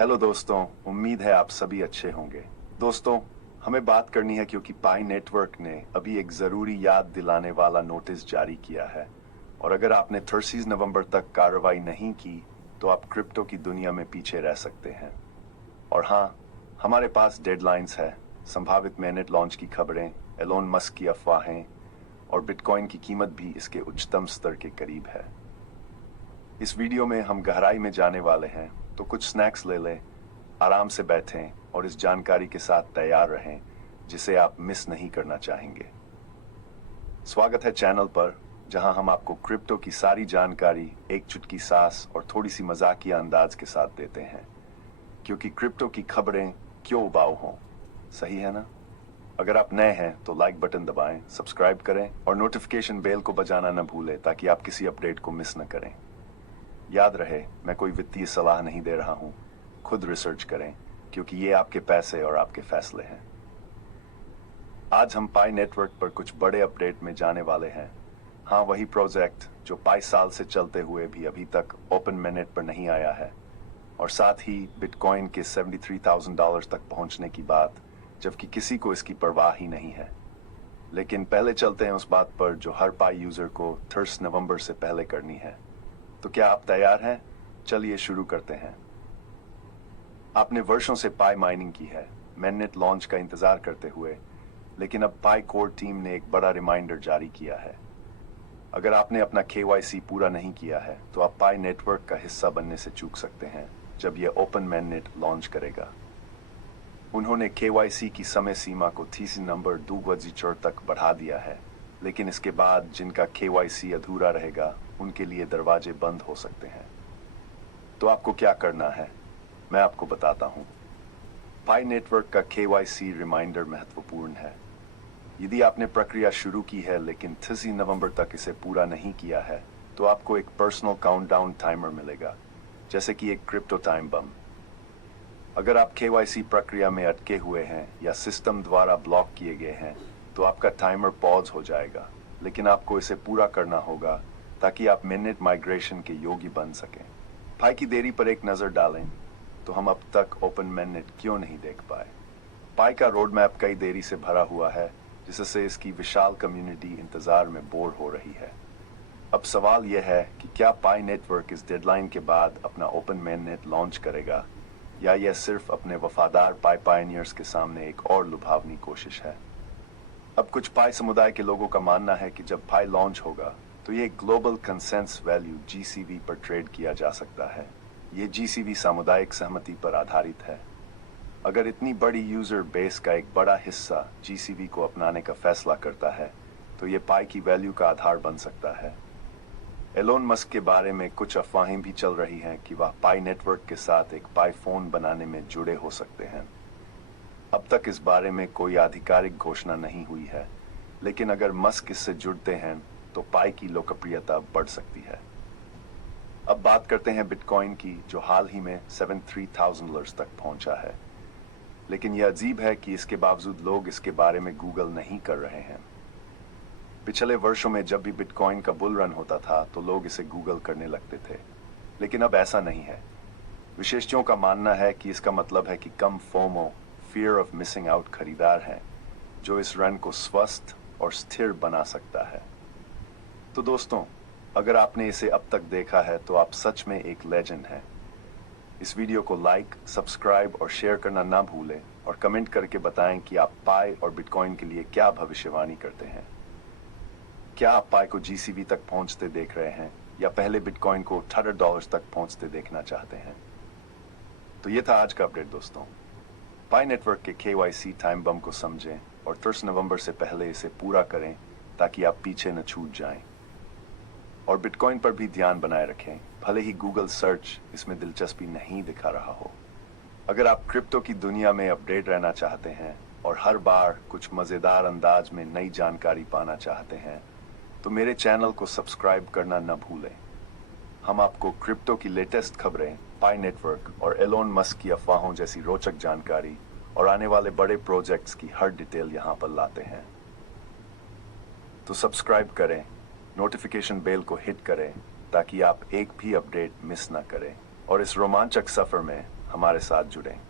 Hello दोस्तों, उम्मीद है आप सभी अच्छे होंगे। दोस्तों, हमें बात करनी है क्योंकि पाई नेटवर्क ने अभी एक ज़रूरी याद दिलाने वाला नोटिस जारी किया है और अगर आपने 30 नवंबर तक कार्रवाई नहीं की तो आप क्रिप्टो की दुनिया में पीछे रह सकते हैं। और हाँ, हमारे पास डेडलाइंस है, संभावित मेननेट लॉन्च की खबरें, एलोन मस्क की अफवाहें और बिटकॉइन की कीमत भी इसके उच्चतम स्तर के करीब है। इस वीडियो में हम गहराई में जाने वाले हैं, तो कुछ स्नैक्स ले लें, आराम से बैठें और इस जानकारी के साथ तैयार रहें जिसे आप मिस नहीं करना चाहेंगे। स्वागत है चैनल पर, जहां हम आपको क्रिप्टो की सारी जानकारी एक चुटकी सांस और थोड़ी सी मजाकिया अंदाज के साथ देते हैं, क्योंकि क्रिप्टो की खबरें क्यों उबाऊ हों, सही है ना? अगर आप नए हैं तो लाइक बटन दबाएं, सब्सक्राइब करें और नोटिफिकेशन बेल को बजाना न भूलें ताकि आप किसी अपडेट को मिस न करें। याद रहे, मैं कोई वित्तीय सलाह नहीं दे रहा हूं, खुद रिसर्च करें क्योंकि ये आपके पैसे और आपके फैसले हैं। आज हम पाई नेटवर्क पर कुछ बड़े अपडेट में जाने वाले हैं। हाँ, वही प्रोजेक्ट जो पाई साल से चलते हुए भी अभी तक ओपन मेनेट पर नहीं आया है, और साथ ही बिटकॉइन के $73,000 तक पहुंचने की बात, जबकि किसी को इसकी परवाह ही नहीं है। लेकिन पहले चलते हैं उस बात पर जो हर पाई यूजर को 30 नवंबर से पहले करनी है। तो क्या आप तैयार हैं? चलिए शुरू करते हैं। आपने वर्षों से पाई माइनिंग की है, मेननेट लॉन्च का इंतजार करते हुए, लेकिन अब पाई कोर टीम ने एक बड़ा रिमाइंडर जारी किया है। अगर आपने अपना KYC पूरा नहीं किया है तो आप पाई नेटवर्क का हिस्सा बनने से चूक सकते हैं जब यह ओपन मेननेट लॉन्च करेगा। उन्होंने KYC की समय सीमा को 30 नवंबर 2024 तक बढ़ा दिया है, लेकिन इसके बाद जिनका KYC अधूरा रहेगा उनके लिए दरवाजे बंद हो सकते हैं। तो आपको क्या करना है, मैं आपको बताता हूं। पाई नेटवर्क का KYC रिमाइंडर महत्वपूर्ण है। यदि आपने प्रक्रिया शुरू की है लेकिन 30 नवंबर तक इसे पूरा नहीं किया है, तो आपको एक पर्सनल काउंटडाउन टाइमर मिलेगा, जैसे कि एक क्रिप्टो टाइम बम। अगर आप KYC प्रक्रिया में अटके हुए हैं या सिस्टम द्वारा ब्लॉक किए गए हैं, तो आपका टाइमर पॉज हो जाएगा, लेकिन आपको इसे पूरा करना होगा ताकि आप मेननेट माइग्रेशन के योग्य बन सकें। पाई की देरी पर एक नजर डालें तो हम अब तक ओपन मेननेट क्यों नहीं देख पाए। पाई का रोड मैप कई देरी से भरा हुआ है, जिससे इसकी विशाल कम्युनिटी इंतजार में बोर हो रही है। अब सवाल यह है कि क्या पाई नेटवर्क इस डेडलाइन के बाद अपना ओपन मेननेट लॉन्च करेगा, या यह सिर्फ अपने वफादार पाई पायनियर्स के सामने एक और लुभावनी कोशिश है। अब कुछ पाई समुदाय के लोगों का मानना है कि जब पाई लॉन्च होगा तो ये ग्लोबल कंसेंसस वैल्यू GCV पर ट्रेड किया जा सकता है। ये GCV सामुदायिक सहमति पर आधारित है। अगर इतनी बड़ी यूजर बेस का एक बड़ा हिस्सा GCV को अपनाने का फैसला करता है, तो ये पाई की वैल्यू का आधार बन सकता है। एलोन मस्क के बारे में कुछ अफवाहें भी चल रही हैं कि वह पाई नेटवर्क के साथ एक पाई फोन बनाने में जुड़े हो सकते हैं। अब तक इस बारे में कोई आधिकारिक घोषणा नहीं हुई है, लेकिन अगर मस्क इससे जुड़ते हैं तो पाई की लोकप्रियता बढ़ सकती है। अब बात करते हैं बिटकॉइन की, जो हाल ही में $73,000 तक पहुंचा है। लेकिन यह अजीब है कि इसके बावजूद लोग इसके बारे में गूगल नहीं कर रहे हैं। पिछले वर्षों में जब भी बिटकॉइन का बुल रन होता था तो लोग इसे गूगल करने लगते थे, लेकिन अब ऐसा नहीं है। विशेषज्ञों का मानना है कि इसका मतलब है कि कम FOMO, fear of missing out खरीदार हैं, जो इस रन को स्वस्थ और स्थिर बना सकता है। तो दोस्तों, अगर आपने इसे अब तक देखा है तो आप सच में एक लेजेंड हैं। इस वीडियो को लाइक, सब्सक्राइब और शेयर करना ना भूलें और कमेंट करके बताएं कि आप पाई और बिटकॉइन के लिए क्या भविष्यवाणी करते हैं। क्या आप पाई को GCV तक पहुंचते देख रहे हैं या पहले बिटकॉइन को $18 तक पहुंचते देखना चाहते हैं? तो ये था आज का अपडेट दोस्तों। पाई नेटवर्क के KYC टाइम बम को समझें और 30 नवंबर से पहले इसे पूरा करें ताकि आप पीछे न छूट जाएं। और बिटकॉइन पर भी ध्यान बनाए रखें, भले ही गूगल सर्च इसमें दिलचस्पी नहीं दिखा रहा हो। अगर आप क्रिप्टो की दुनिया में अपडेट रहना चाहते हैं और हर बार कुछ मजेदार अंदाज में नई जानकारी पाना चाहते हैं, तो मेरे चैनल को सब्सक्राइब करना न भूलें। हम आपको क्रिप्टो की लेटेस्ट खबरें, पाई नेटवर्क और एलोन मस्क की अफवाहों जैसी रोचक जानकारी और आने वाले बड़े प्रोजेक्ट्स की हर डिटेल यहाँ पर लाते हैं। तो सब्सक्राइब करें, नोटिफिकेशन बेल को हिट करें ताकि आप एक भी अपडेट मिस ना करें, और इस रोमांचक सफर में हमारे साथ जुड़ें।